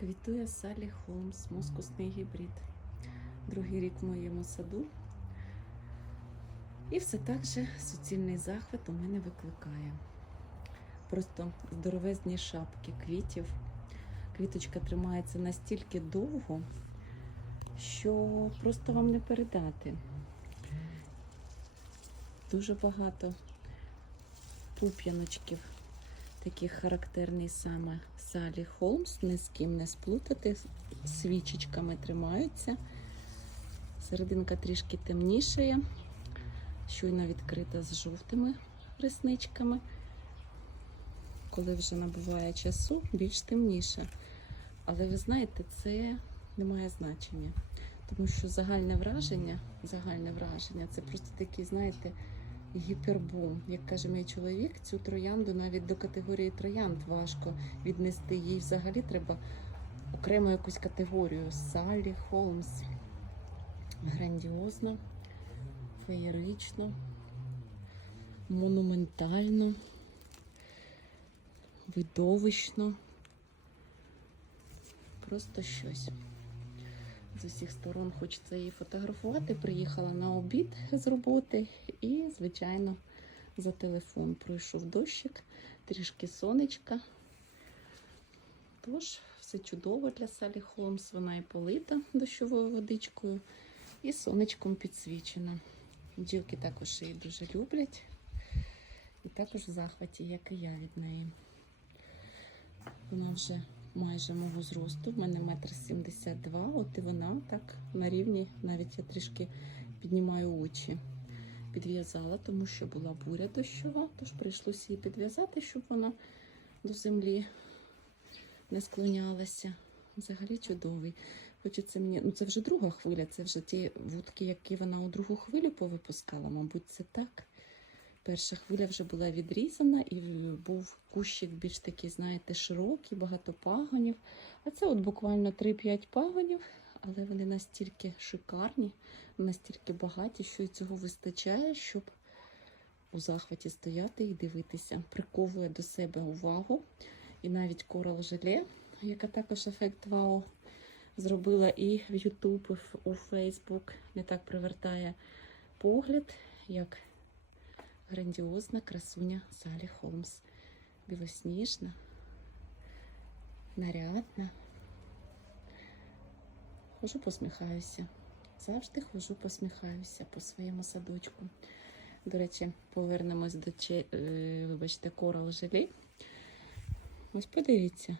Квітує Салі Холмс, мускусний гібрид. Другий рік в моєму саду. І все так же суцільний захват у мене викликає. Просто здоровезні шапки квітів. Квіточка тримається настільки довго, що просто вам не передати. Дуже багато пуп'яночків, таких характерний саме Салі Холмс, ні з ким не сплутати, свічечками тримаються. Серединка трішки темнішає, щойно відкрита з жовтими ресничками. Коли вже набуває часу, більш темніша. Але ви знаєте, це не має значення. Тому що загальне враження, загальне враження це просто такий, знаєте, гіпербум. Як каже мій чоловік, цю троянду навіть до категорії троянд важко віднести. Їй взагалі треба окремо якусь категорію. Саллі, Холмс. Грандіозно, феєрично, монументально, видовищно. Просто щось. З усіх сторон хочеться її фотографувати. Приїхала на обід з роботи і, звичайно, за телефон пройшов дощик, трішки сонечка. Тож, все чудово для Салі Холмс. Вона і полита дощовою водичкою, і сонечком підсвічена. Бджілки також її дуже люблять. І також в захваті, як і я від неї. Вона вже майже мого зросту. В мене метр сімдесят два. От і вона так на рівні, навіть я трішки піднімаю очі. Підв'язала, тому що була буря дощова, тож прийшлося її підв'язати, щоб вона до землі не склонялася. Взагалі чудовий. Хочеться мені, ну це вже друга хвиля, це вже ті вудки, які вона у другу хвилю повипускала, мабуть, це так. Перша хвиля вже була відрізана і був кущик більш такий, знаєте, широкий, багато пагонів. А це от буквально 3-5 пагонів, але вони настільки шикарні, настільки багаті, що цього вистачає, щоб у захваті стояти і дивитися. Приковує до себе увагу. І навіть корал желе, яка також ефект вау зробила і в YouTube, і у Facebook. Не так привертає погляд, як грандіозна красуня Салі Холмс. Білосніжна, нарядна. Хожу, посміхаюся. Завжди хожу, посміхаюся по своєму садочку. До речі, повернемось до е, вибачте, корал желі. Ось подивіться,